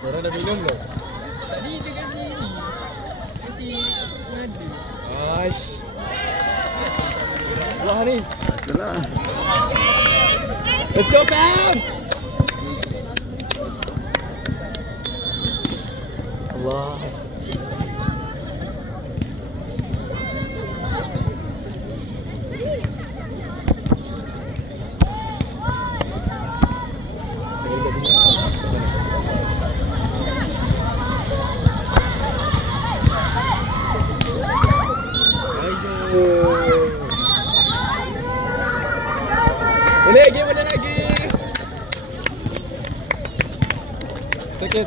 Orang dah minum belum? Tadi dia kasi ni. Kasi ngadu. Aish. Wah ni. Itulah. Let's go fam. Allah. Boleh lagi.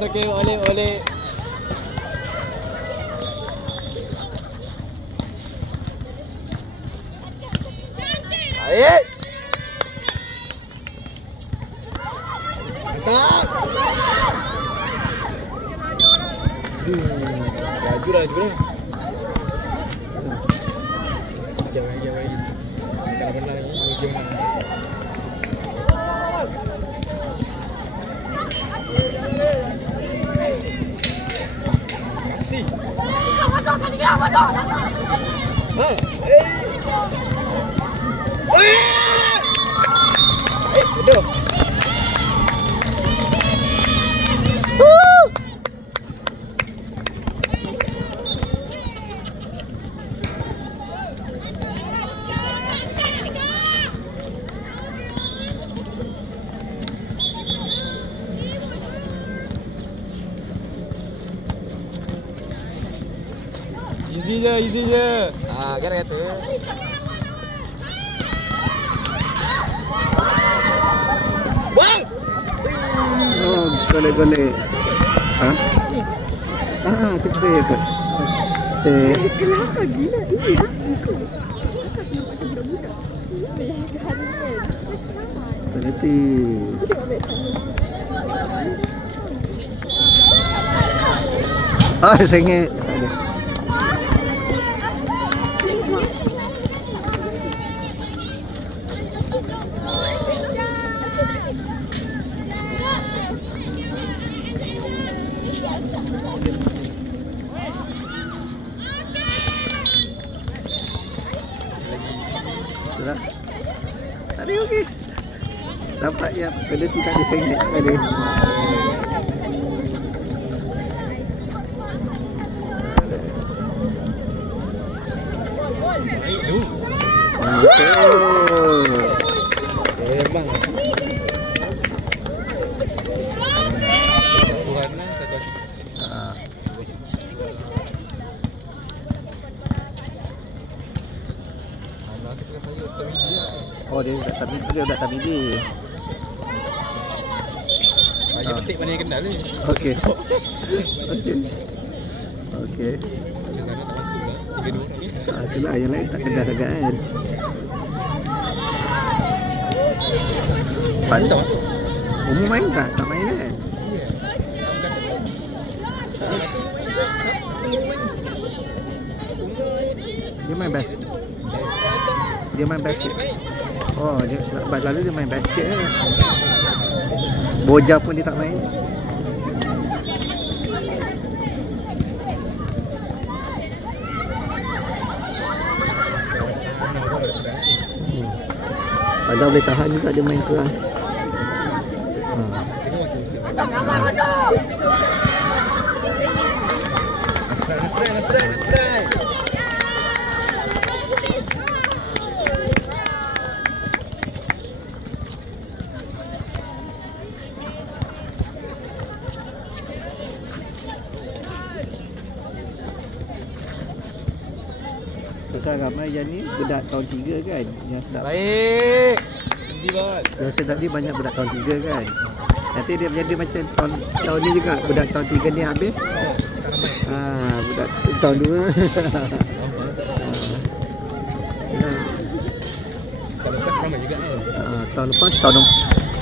Okey, oleh. Baik. Mantap. Laju dah. Jangan lagi. Kalau menang ni, dia menang. Aduh. Easy je. Kan kata. Wow! Oh, boleh. Kita ikut. Kenapa gila? Ini dah ikut. Kenapa nampak macam budak-budak? Ini hari kan. Berarti. Sengit. Tadi okey. Dapat ya, pada tidak disengit tadi. Memang. Oh, dia dah tamidi. Dia petik mana yang kenal ni. Okey. Macam sana tak masuk lah. 3-2 orang ni. Itulah yang lain tak kenal agak kan. Mana tak masuk? Umum main tak? Tak main kan? Dia main basket. Oh, dia selalu dia main basket kan. Boja pun dia tak main. Padahal boleh tahan juga dia main keras. Let's try. Pasal ramai yang ni budak tahun 3 kan. Yang sedap. Baik. Tinggi banget. Yang sedap ni banyak budak tahun 3 kan. Nanti dia jadi macam tahun ni juga. Budak tahun 3 ni habis. Budak tahun 2. Tahun lepas ramai juga kan. Tahun lepas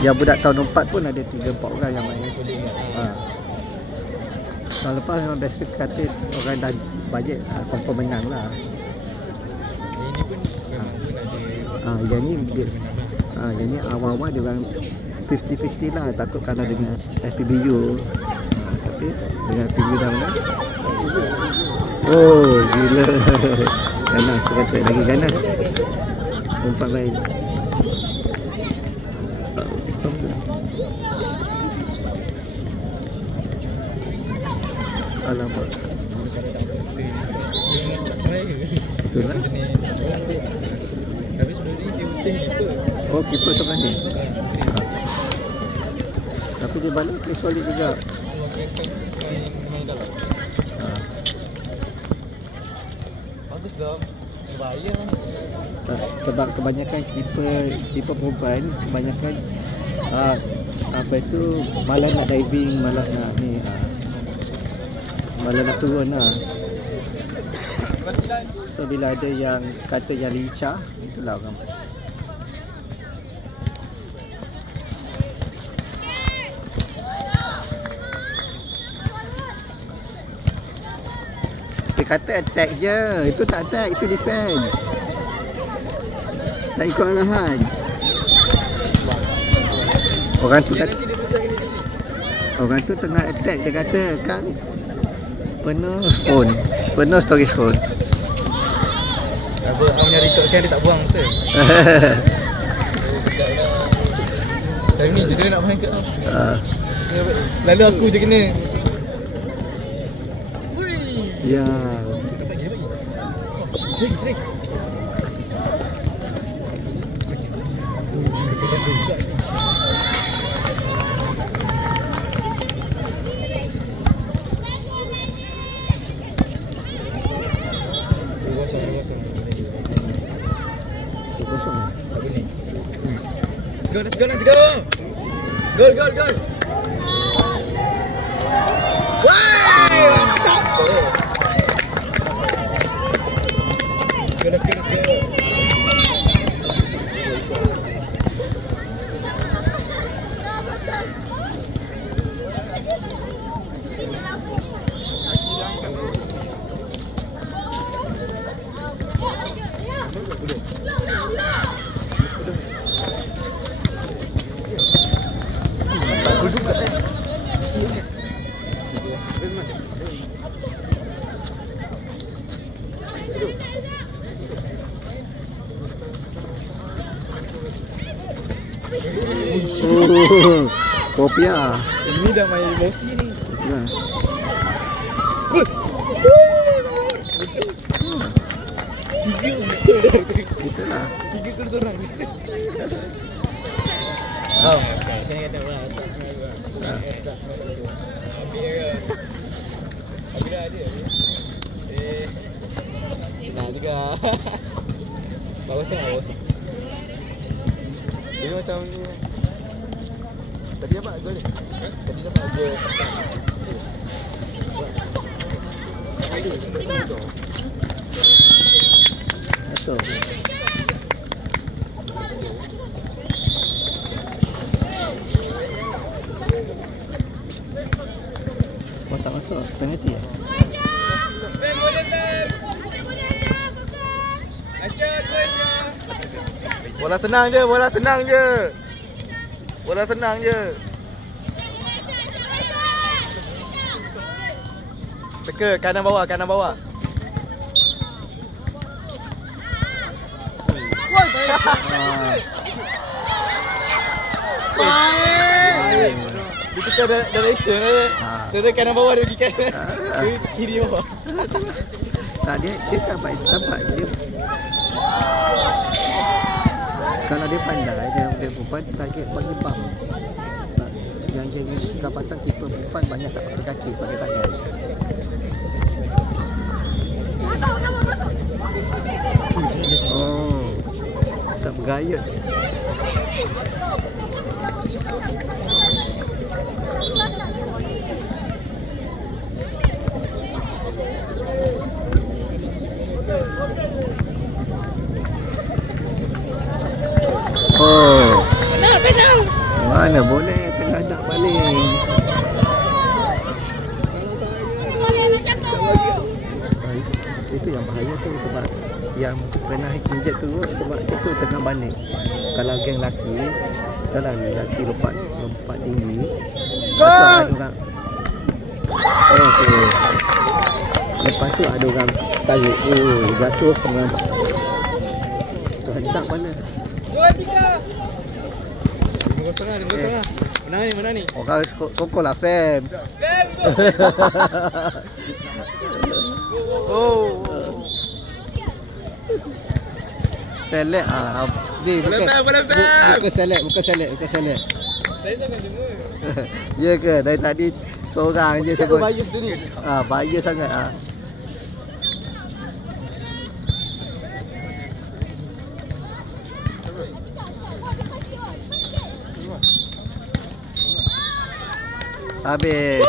yang budak tahun 4 pun ada 3-4 orang yang main. Tahun lepas memang biasa kata orang dah bajet confirm menang lah. Ini pun memang pun ada. Yang ni dia, yang ni awal-awal dia orang 50-50 lah, takut kalah dengan FPBU. Dengan tinggi dah mana? Oh, gila. Ganas, kata lagi ganas. Umpat lain. Alamak. Betul lah. Tapi sudah dia using gitu. Oh, keeper sebelah ni. Tapi dia balik dia solid juga. Main dalam. Bagus dah. Bahaya ni. Sebab kebanyakan keeper perempuan kebanyakan apa itu malah nak diving, malah nak ni malah nak turun lah. So bila ada yang kata yang lincah, itulah orang. Dia kata attack je, itu tak attack, itu defend. Tak ikut arahan. Orang tu kata, orang tu tengah attack, dia kata kan penuh phone, penuh storage phone. Apa orang punya record kan dia tak buang betul. Time ni je dia nak main kat. Lalu aku je kena. Ya. Trik. Kosong lah. Tak boleh. Let's go. Gol. Wah! Let's go. Takut juga eh. Popia. Ini dah main emosi ni. Nah. Itulah. 3 seorang. Oh, kena kata apa? Habis ada. Nak juga. Bagus. Dia macam ni. Tadi dapat gol ni. Tadi dapat gol. Masuk. Kau tak masuk penalti ya? Bola senang je. Teka kanan bawah. Dia tukar direction dia. Dia kanan bawah dia pergi kanan. Kiri bawah. Tak, dia kan baik nampak dia. Kalau dia pandai dia perempuan target bagi bam. Yang jadi suka pasang keeper perempuan banyak tak pakai kaki, pakai tangan. Oh, sab gayut. Oh, penal. Mana boleh tengah nak baling. Itu yang bahaya tu sebab yang pernah injet tu sebab itu tengah balik. Kalau geng lelaki, kalau lelaki lompat tinggi, orang. Oh. Okey. Lepas tu ada orang tarik. Oh, jatuh orang. Hendak mana? 2-3. 5-0 lah. Menang ni. Orang sokong lah Fam. Sam. Oh. Select ni bukan. Bukan select. Saya sangat cuma. Ya ke? Dari tadi seorang je sebut. Bias dia ni. Bahaya sangat Habis.